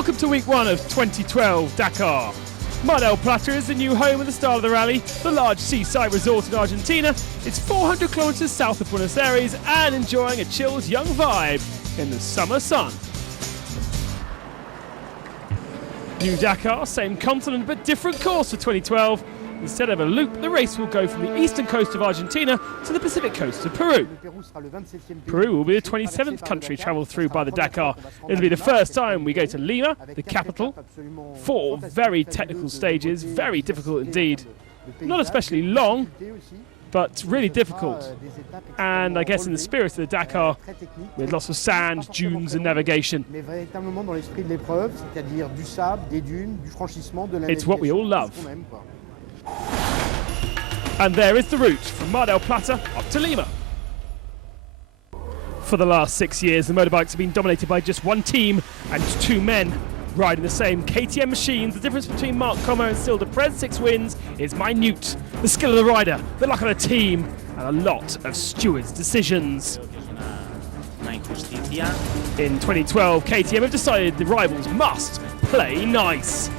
Welcome to week 1 of 2012 Dakar. Mar del Plata is the new home of the start of the rally. The large seaside resort in Argentina. It's 400 kilometers south of Buenos Aires and enjoying a chilled young vibe in the summer sun. New Dakar, same continent but different course for 2012. Instead of a loop, the race will go from the eastern coast of Argentina to the Pacific coast of Peru. Peru will be the 27th country travelled through by the Dakar. It'll be the first time we go to Lima, the capital. 4 very technical stages, very difficult indeed. Not especially long, but really difficult. And I guess in the spirit of the Dakar, with lots of sand, dunes and navigation. It's what we all love. And there is the route from Mar del Plata up to Lima. For the last 6 years, the motorbikes have been dominated by just one team and 2 men riding the same KTM machines. The difference between Marc Como and Sil de Prez 6 wins is minute. The skill of the rider, the luck of the team, and a lot of stewards' decisions. In 2012, KTM have decided the rivals must play nice.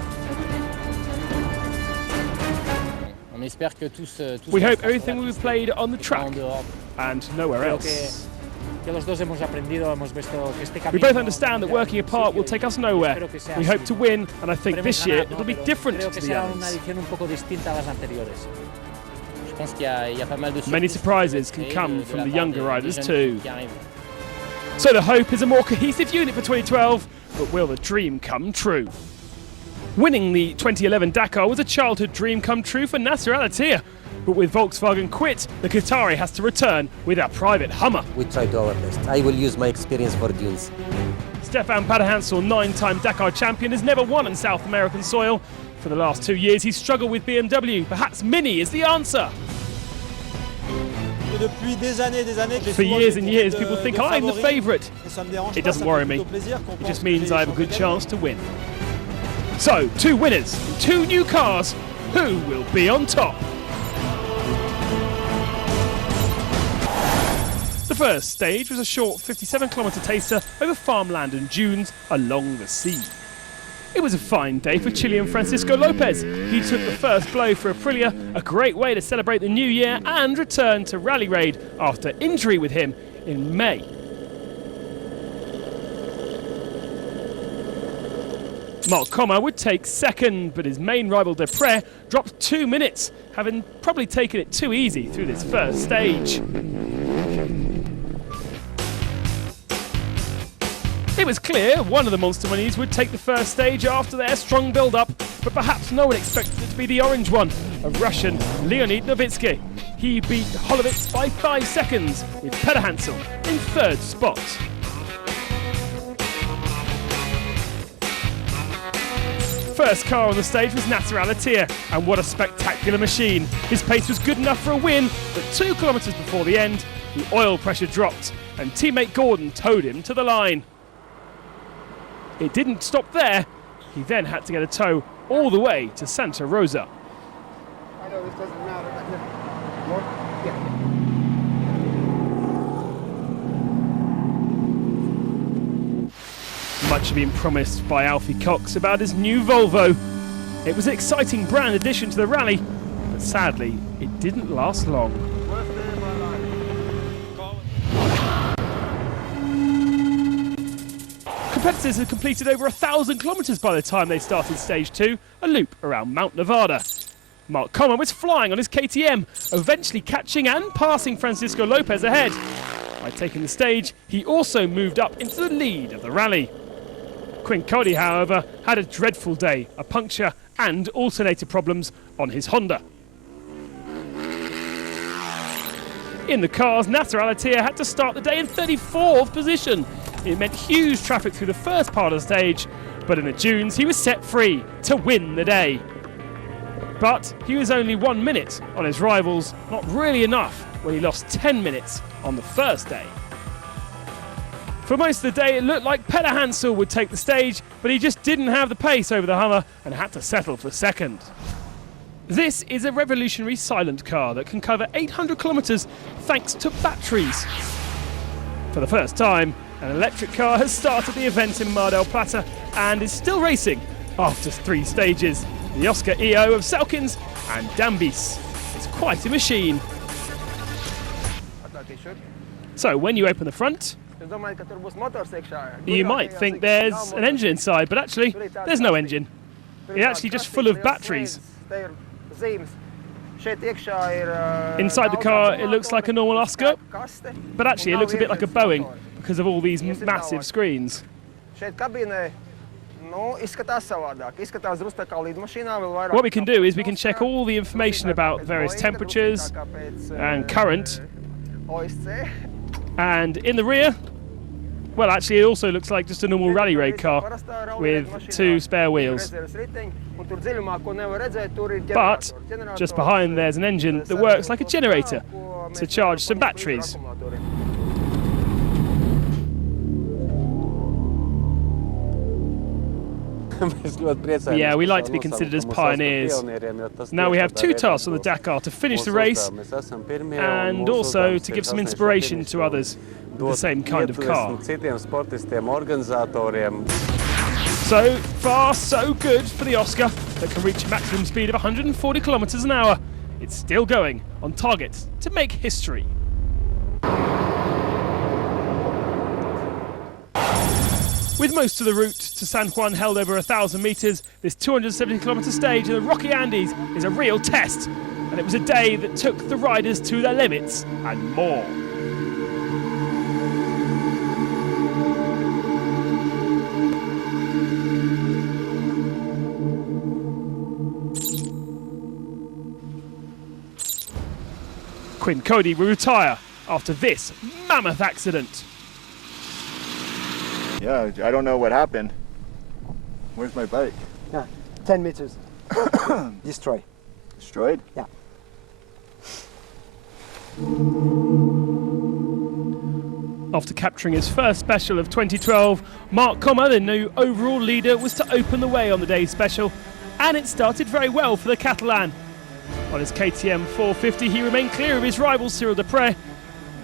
We hope everything will be played on the track and nowhere else. We both understand that working apart will take us nowhere. We hope to win, and I think this year it'll be different to the others. Many surprises can come from the younger riders too. So the hope is a more cohesive unit for 2012, but will the dream come true? Winning the 2011 Dakar was a childhood dream come true for Nasser Al-Attiyah. But with Volkswagen quit, the Qatari has to return with a private Hummer. We try to our best. I will use my experience for dunes. Stefan Paddehansel, 9-time Dakar champion, has never won on South American soil. For the last 2 years, he's struggled with BMW. Perhaps Mini is the answer. For years and years, people think I'm the favourite. It doesn't worry me. It just means I have a good chance to win. So, 2 winners and 2 new cars. Who will be on top? The first stage was a short 57-kilometre taster over farmland and dunes along the sea. It was a fine day for Chilean Francisco Lopez. He took the first blow for Aprilia, a great way to celebrate the new year and return to Rally Raid after injury with him in May. Marc Como would take second, but his main rival de Prez dropped 2 minutes, having probably taken it too easy through this first stage. It was clear one of the Monster Minis would take the first stage after their strong build-up, but perhaps no one expected it to be the orange one, a Russian, Leonid Novitsky. He beat Holovitz by 5 seconds, with Paddehansel in 3rd spot. First car on the stage was Nasser Al-Attiyah, and what a spectacular machine. His pace was good enough for a win, but 2 kilometres before the end, the oil pressure dropped, and teammate Gordon towed him to the line. It didn't stop there. He then had to get a tow all the way to Santa Rosa. I know this doesn't matter, but Much had been promised by Alfie Cox about his new Volvo. It was an exciting brand addition to the rally, but sadly, it didn't last long. Competitors had completed over 1,000 kilometres by the time they started stage 2, a loop around Mount Nevada. Marc Como was flying on his KTM, eventually catching and passing Francisco Lopez ahead. By taking the stage, he also moved up into the lead of the rally. Quinn Cody, however, had a dreadful day, a puncture and alternator problems on his Honda. In the cars, Nasser Al-Attiyah had to start the day in 34th position. It meant huge traffic through the first part of the stage, but in the dunes he was set free to win the day. But he was only 1 minute on his rivals, not really enough when he lost 10 minutes on the first day. For most of the day, it looked like Paddehansel would take the stage, but he just didn't have the pace over the Hummer and had to settle for second. This is a revolutionary silent car that can cover 800 kilometres thanks to batteries. For the first time, An electric car has started the event in Mar del Plata and is still racing after 3 stages. The Oscar EO of Selkins and Dambis. It's quite a machine. So when you open the front, you might think there's an engine inside, but actually there's no engine. It's actually just full of batteries. Inside the car it looks like a normal Oscar, but actually it looks a bit like a Boeing because of all these massive screens. What we can do is we can check all the information about various temperatures and current. And in the rear, well, actually it also looks like just a normal rally raid car with 2 spare wheels. But just behind there's an engine that works like a generator to charge some batteries. Yeah, we like to be considered as pioneers. Now we have 2 tasks on the Dakar: to finish the race and also to give some inspiration to others with the same kind of car. So far, so good for the Oscar that can reach a maximum speed of 140 kilometers an hour. It's still going on target to make history. With most of the route to San Juan held over 1,000 metres, this 270-kilometre stage in the Rocky Andes is a real test. And it was a day that took the riders to their limits and more. Quinn Cody will retire after this mammoth accident. Yeah, I don't know what happened. Where's my bike? Yeah, 10 meters. Destroyed. Destroyed? Yeah. After capturing his first special of 2012, Marc Coma, the new overall leader, was to open the way on the day's special, and it started very well for the Catalan. On his KTM 450, he remained clear of his rival Cyril Deprez.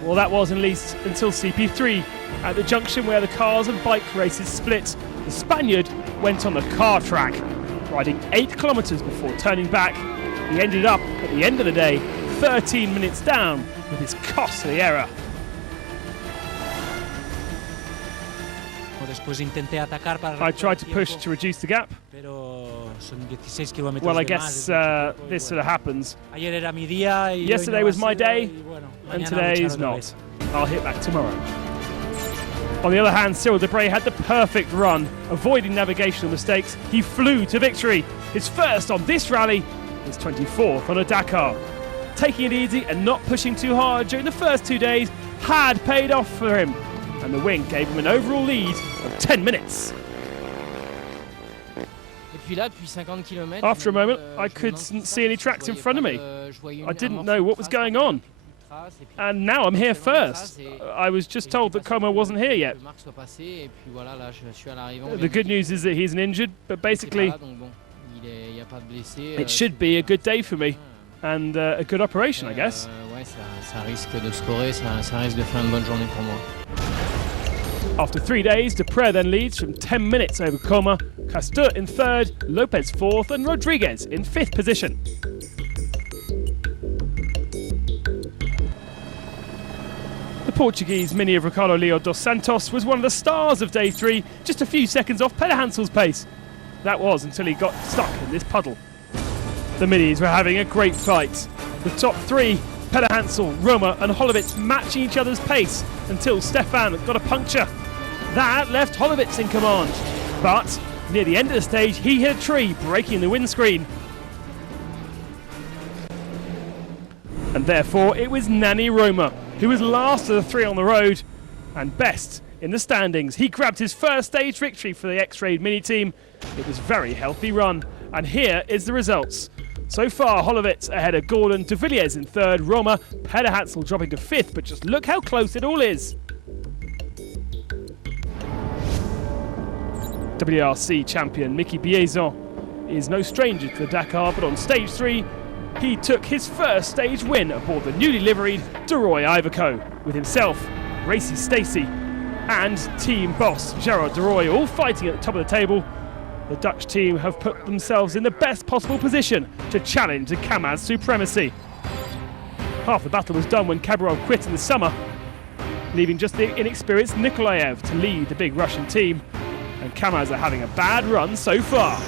Well, that was at least until CP3. At the junction where the cars and bike races split, the Spaniard went on the car track, riding 8 kilometres before turning back. He ended up, at the end of the day, 13 minutes down with his costly error. I tried to push to reduce the gap. Well, I guess this sort of happens. Yesterday was my day, and today is not. I'll hit back tomorrow. On the other hand, Cyril Deprez had the perfect run, avoiding navigational mistakes. He flew to victory. His first on this rally, his 24th on a Dakar. Taking it easy and not pushing too hard during the first 2 days had paid off for him, and the win gave him an overall lead of 10 minutes. After a moment, I couldn't see any tracks in front of me. I didn't know what was going on. And now I'm here first. I was just told that Coma wasn't here yet. The good news is that he's injured, but basically it should be a good day for me and a good operation, I guess. After 3 days, Deprez then leads from 10 minutes over Coma, Castor in 3rd, Lopez 4th and Rodriguez in 5th position. The Portuguese Mini of Ricardo Leo dos Santos was one of the stars of day 3, just a few seconds off Peder Hansel's pace. That was until he got stuck in this puddle. The Minis were having a great fight. The top 3, Peder Hansel, Roma and Holovitz, matching each other's pace until Stefan got a puncture. That left Holovitz in command, but near the end of the stage he hit a tree, breaking the windscreen. And therefore it was Nani Roma who was last of the 3 on the road and best in the standings. He grabbed his first stage victory for the X-Raid Mini team. It was a very healthy run, and here is the results. So far, Holovitz ahead of Gordon, De Villiers in 3rd, Roma, Peder Hansel dropping to 5th, but just look how close it all is. WRC champion Mickey Biezon is no stranger to the Dakar, but on stage 3, he took his first stage win aboard the newly liveried De Roy Iveco, with himself, Racy Stacey, and team boss Gerard de Roy all fighting at the top of the table. The Dutch team have put themselves in the best possible position to challenge the Kamaz supremacy. Half the battle was done when Kabarov quit in the summer, leaving just the inexperienced Nikolaev to lead the big Russian team. And Kamaz are having a bad run so far.